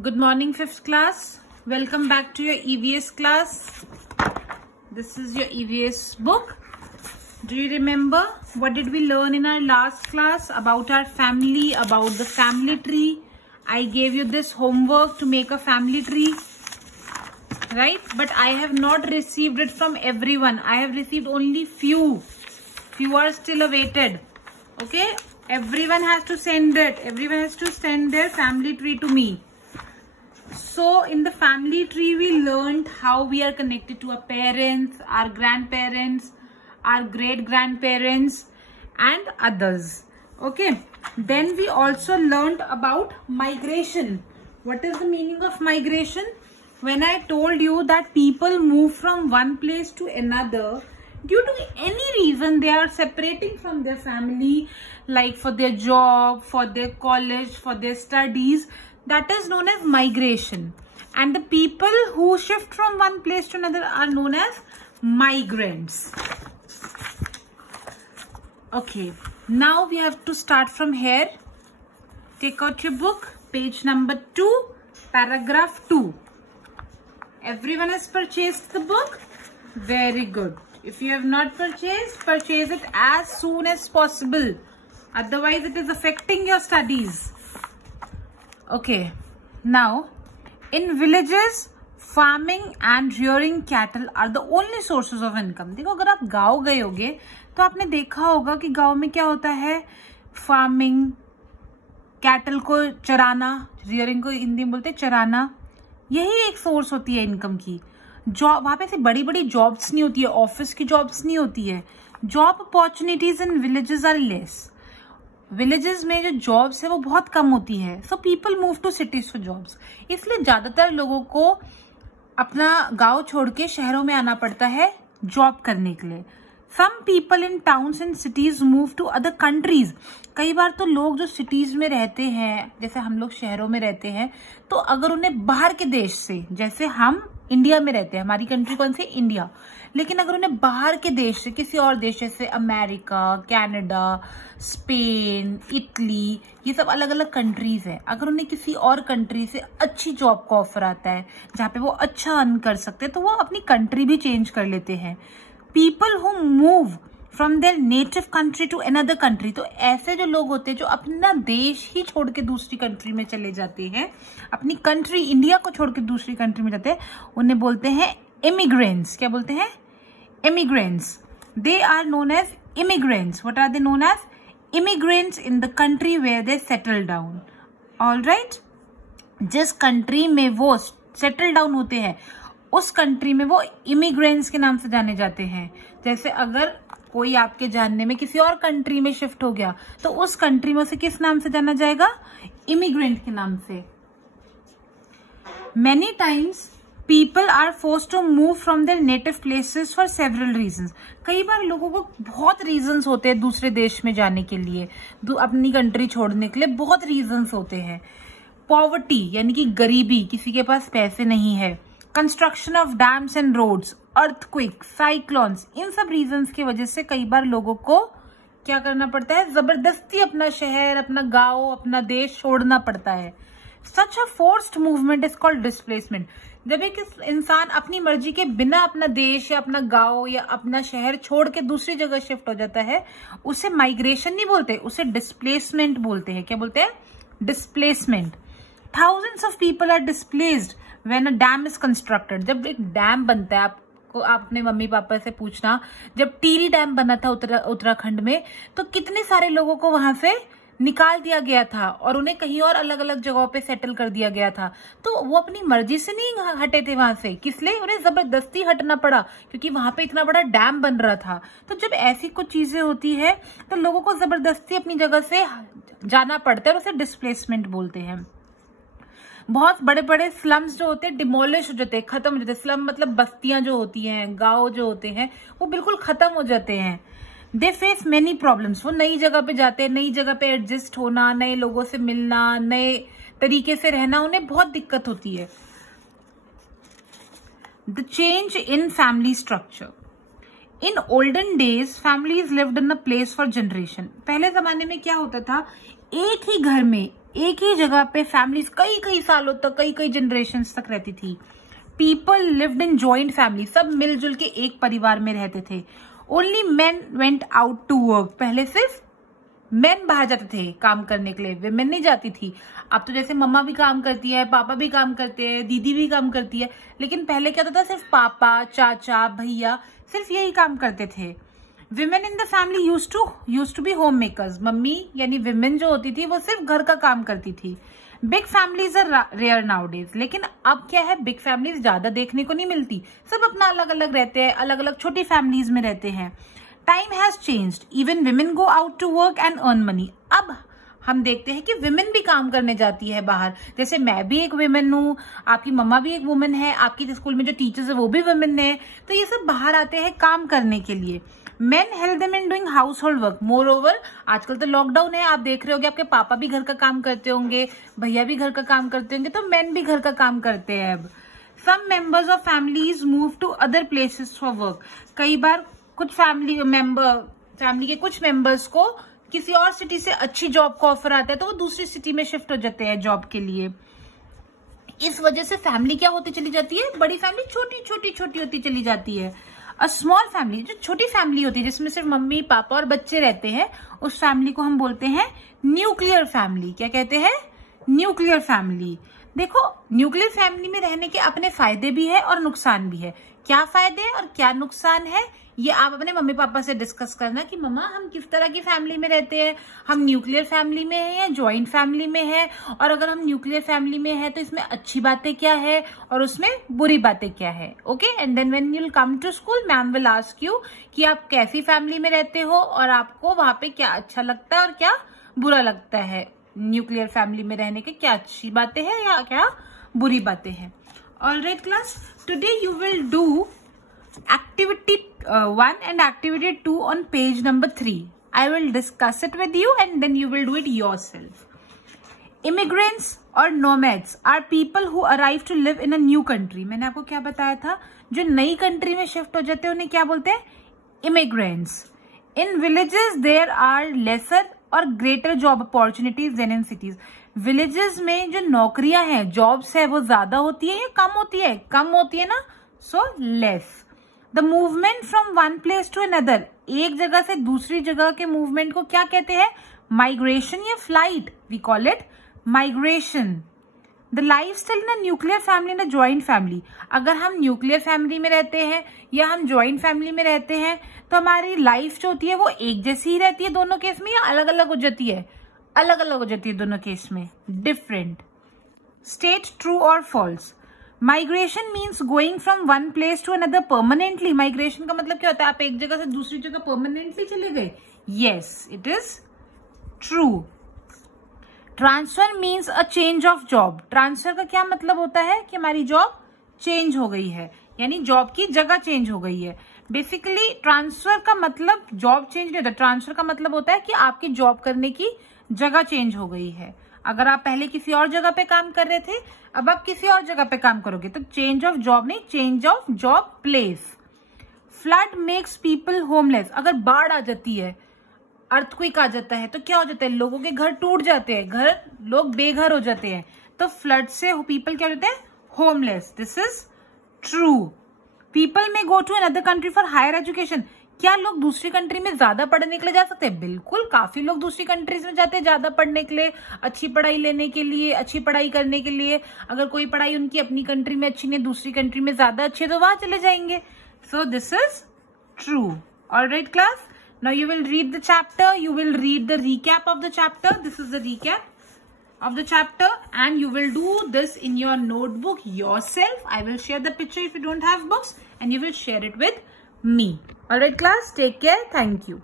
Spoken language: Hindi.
Good morning, 5th class. Welcome back to your EVS class. This is your EVS book. Do you remember what did we learn in our last class about our family, about the family tree? I gave you this homework to make a family tree, right? But I have not received it from everyone. I have received only few. Few are still awaited. Okay? Everyone has to send it. Everyone has to send their family tree to me. So in the family tree, we learned how we are connected to our parents, our grandparents, our great-grandparents and others. Okay. Then we also learned about migration. What is the meaning of migration? When I told you that people move from one place to another, due to any reason they are separating from their family, like for their job, for their college, for their studies, that is known as migration. And the people who shift from one place to another are known as migrants. Okay, now we have to start from here. Take out your book, page number 2, paragraph 2. Everyone has purchased the book? Very good. If you have not purchased, purchase it as soon as possible. Otherwise, it is affecting your studies. Okay. Now, in villages, farming and rearing cattle are the only sources of income. देखो, अगर आप गाँव गए होगे, तो आपने देखा होगा कि गाँव में क्या होता है? Farming, cattle को चराना, rearing को हिंदी में बोलते हैं चराना. यही एक सोर्स होती है इनकम की. जॉब वहां पे ऐसी बड़ी बड़ी जॉब्स नहीं होती है, ऑफिस की जॉब्स नहीं होती है. Job opportunities in villages are less. Villages में जो जॉब्स है वो बहुत कम होती है. So people move to cities for jobs. इसलिए ज्यादातर लोगों को अपना गांव छोड़ के शहरों में आना पड़ता है जॉब करने के लिए. Some people in towns and cities move to other countries. कई बार तो लोग जो सिटीज में रहते हैं, जैसे हम लोग शहरों में रहते हैं, तो अगर उन्हें बाहर के देश से, जैसे हम इंडिया में रहते हैं, हमारी कंट्री कौन सी? इंडिया. लेकिन अगर उन्हें बाहर के देश से, किसी और देश जैसे अमेरिका, कनाडा, स्पेन, इटली, ये सब अलग अलग कंट्रीज है, अगर उन्हें किसी और कंट्री से अच्छी जॉब का ऑफर आता है जहाँ पे वो अच्छा अर्न कर सकते हैं, तो वो अपनी कंट्री भी चेंज कर लेते हैं. People who move from their native country to another country, तो ऐसे जो लोग होते हैं जो अपना देश ही छोड़ के दूसरी कंट्री में चले जाते हैं, अपनी कंट्री इंडिया को छोड़ के दूसरी कंट्री में जाते हैं, उन्हें बोलते हैं इमिग्रेंट्स. क्या बोलते हैं? Immigrants. They are known as immigrants. What are they known as? Immigrants in the country where they settle down. All right. जिस कंट्री में वो सेटल डाउन होते हैं, उस कंट्री में वो इमिग्रेंट्स के नाम से जाने जाते हैं. जैसे अगर कोई आपके जानने में किसी और कंट्री में शिफ्ट हो गया, तो उस कंट्री में उसे किस नाम से जाना जाएगा? इमिग्रेंट के नाम से. Many times people are forced to move from their native places for several reasons. कई बार लोगों को बहुत रीजंस होते हैं दूसरे देश में जाने के लिए, अपनी कंट्री छोड़ने के लिए बहुत रीजंस होते हैं. पॉवर्टी यानी कि गरीबी, किसी के पास पैसे नहीं है. Construction of dams and roads, earthquake, cyclones, इन सब रीजंस की वजह से कई बार लोगों को क्या करना पड़ता है? जबरदस्ती अपना शहर, अपना गांव, अपना देश छोड़ना पड़ता है. Such a forced movement is called displacement. जब एक इंसान अपनी मर्जी के बिना अपना देश या अपना गांव या अपना शहर छोड़ के दूसरी जगह शिफ्ट हो जाता है, उसे माइग्रेशन नहीं बोलते, उसे डिस्प्लेसमेंट बोलते हैं. क्या बोलते हैं? Displacement. Thousands of people are displaced when a dam is constructed. जब एक डैम बनता है, आपको अपने मम्मी पापा से पूछना, जब टिहरी डैम बना था उत्तराखंड में, तो कितने सारे लोगों को वहां से निकाल दिया गया था और उन्हें कहीं और अलग अलग जगहों पे सेटल कर दिया गया था. तो वो अपनी मर्जी से नहीं हटे थे वहां से. किस लिए? उन्हें जबरदस्ती हटना पड़ा, क्योंकि वहां पे इतना बड़ा डैम बन रहा था. तो जब ऐसी कुछ चीजें होती है, तो लोगों को जबरदस्ती अपनी जगह से जाना पड़ता है और उसे डिस्प्लेसमेंट बोलते हैं. बहुत बड़े बड़े स्लम्स जो होते हैं डिमोलिश हो जाते हैं, खत्म हो जाते हैं. स्लम मतलब बस्तियां जो होती हैं, गांव जो होते हैं, वो बिल्कुल खत्म हो जाते हैं. They face many problems. वो नई जगह पे जाते हैं, नई जगह पे एडजस्ट होना, नए लोगों से मिलना, नए तरीके से रहना, उन्हें बहुत दिक्कत होती है. The change in family structure. In olden days families lived in a place for generation. पहले जमाने में क्या होता था, एक ही घर में एक ही जगह पे फैमिलीज कई कई सालों तक, कई कई जनरेशन तक रहती थी। People lived in joint family, सब मिलजुल के एक परिवार में रहते थे। Only men went out to work, पहले सिर्फ मेन बाहर जाते थे काम करने के लिए, विमेन नहीं जाती थी। अब तो जैसे मम्मा भी काम करती है, पापा भी काम करते हैं, दीदी भी काम करती है, लेकिन पहले क्या होता था, सिर्फ पापा, चाचा, भैया सिर्फ यही काम करते थे। Women in the family used to be home makers, mummy यानी विमेन जो होती थी वो सिर्फ घर का काम करती थी। Big families are rare nowadays, लेकिन अब क्या है, बिग फैमिलीज ज्यादा देखने को नहीं मिलती, सब अपना अलग अलग रहते हैं, अलग अलग छोटी फैमिलीज में रहते हैं। Time has changed, even women go out to work and earn money. अब हम देखते हैं कि विमेन भी काम करने जाती है बाहर, जैसे मैं भी एक विमेन हूँ, आपकी मम्मा भी एक वुमेन है, आपकी स्कूल में जो टीचर्स है वो भी विमेन है, तो ये सब बाहर आते हैं काम करने के लिए। Main help them in doing house hold work. More over आजकल तो लॉकडाउन है, आप देख रहे होंगे आपके पापा भी घर का काम करते होंगे, भैया भी घर का काम करते होंगे, तो मेन भी घर का काम करते हैं अब। Some members of families move to other places for work. कई बार कुछ फैमिली के कुछ मेंबर्स को किसी और सिटी से अच्छी जॉब का ऑफर आता है, तो वो दूसरी सिटी में शिफ्ट हो जाते हैं जॉब के लिए। इस वजह से फैमिली क्या होती चली जाती है, बड़ी फैमिली छोटी छोटी छोटी होती चली जाती है। अ स्मॉल फैमिली, जो छोटी फैमिली होती है जिसमें सिर्फ मम्मी पापा और बच्चे रहते हैं, उस फैमिली को हम बोलते हैं न्यूक्लियर फैमिली। क्या कहते हैं, न्यूक्लियर फैमिली। देखो, न्यूक्लियर फैमिली में रहने के अपने फायदे भी है और नुकसान भी है। क्या फायदे है और क्या नुकसान है, ये आप अपने मम्मी पापा से डिस्कस करना कि मम्मा हम किस तरह की फैमिली में रहते हैं, हम न्यूक्लियर फैमिली में है या ज्वाइंट फैमिली में है, और अगर हम न्यूक्लियर फैमिली में है तो इसमें अच्छी बातें क्या है और उसमें बुरी बातें क्या है। Okay, and then when you will come to school, ma'am will ask you कि आप कैसी फैमिली में रहते हो और आपको वहां पे क्या अच्छा लगता है और क्या बुरा लगता है। न्यूक्लियर फैमिली में रहने के क्या अच्छी बातें हैं या क्या बुरी बातें हैं। Alright class, today you will do activity 1 and activity 2 on page number 3. I will discuss it with you and then you will do it yourself. Immigrants or nomads are people who arrive to live in a new country. मैंने आपको क्या बताया था, जो नई कंट्री में शिफ्ट हो जाते हैं उन्हें क्या बोलते हैं, immigrants. In villages there are lesser or greater job opportunities than in cities. villages में जो नौकरियां हैं, जॉब्स है, वो ज्यादा होती है या कम होती है, कम होती है ना, so less. The movement from one place to another, एक जगह से दूसरी जगह के मूवमेंट को क्या कहते हैं, माइग्रेशन या flight, we call it migration. The life style in nuclear family in joint family, अगर हम न्यूक्लियर फैमिली में रहते हैं या हम ज्वाइंट फैमिली में रहते हैं तो हमारी लाइफ जो होती है वो एक जैसी ही रहती है दोनों केस में, या अलग अलग हो जाती है, अलग अलग हो जाती है दोनों केस में, डिफरेंट। स्टेट ट्रू और false. Migration means going from one place to another permanently. Migration का मतलब क्या होता है, आप एक जगह से दूसरी जगह परमानेंटली चले गए, yes it is true. Transfer means a change of job. Transfer का क्या मतलब होता है कि हमारी जॉब चेंज हो गई है, यानी जॉब की जगह चेंज हो गई है। बेसिकली ट्रांसफर का मतलब जॉब चेंज नहीं होता, ट्रांसफर का मतलब होता है कि आपकी जॉब करने की जगह चेंज हो गई है। अगर आप पहले किसी और जगह पे काम कर रहे थे, अब आप किसी और जगह पे काम करोगे, तो चेंज ऑफ जॉब नहीं, change of job place. Flood makes people homeless. अगर बाढ़ आ जाती है, अर्थक्वेक आ जाता है, तो क्या हो जाता है, लोगों के घर टूट जाते हैं, लोग बेघर हो जाते हैं, तो फ्लड से पीपल क्या हो जाते हैं, homeless. This is true. People may go to another country for higher education. क्या लोग दूसरी कंट्री में ज्यादा पढ़ने के लिए जा सकते हैं, बिल्कुल, काफी लोग दूसरी कंट्रीज में जाते हैं ज्यादा पढ़ने के लिए, अच्छी पढ़ाई लेने के लिए, अच्छी पढ़ाई करने के लिए। अगर कोई पढ़ाई उनकी अपनी कंट्री में अच्छी नहीं, दूसरी कंट्री में ज्यादा अच्छी है, तो वहां चले जाएंगे। So this is true. Alright class, now you will read the chapter, you will read the recap of the chapter. This is the recap of the chapter and you will do this in your notebook yourself. I will share the picture if you don't have books and you will share it with me. Alright class, take care. Thank you.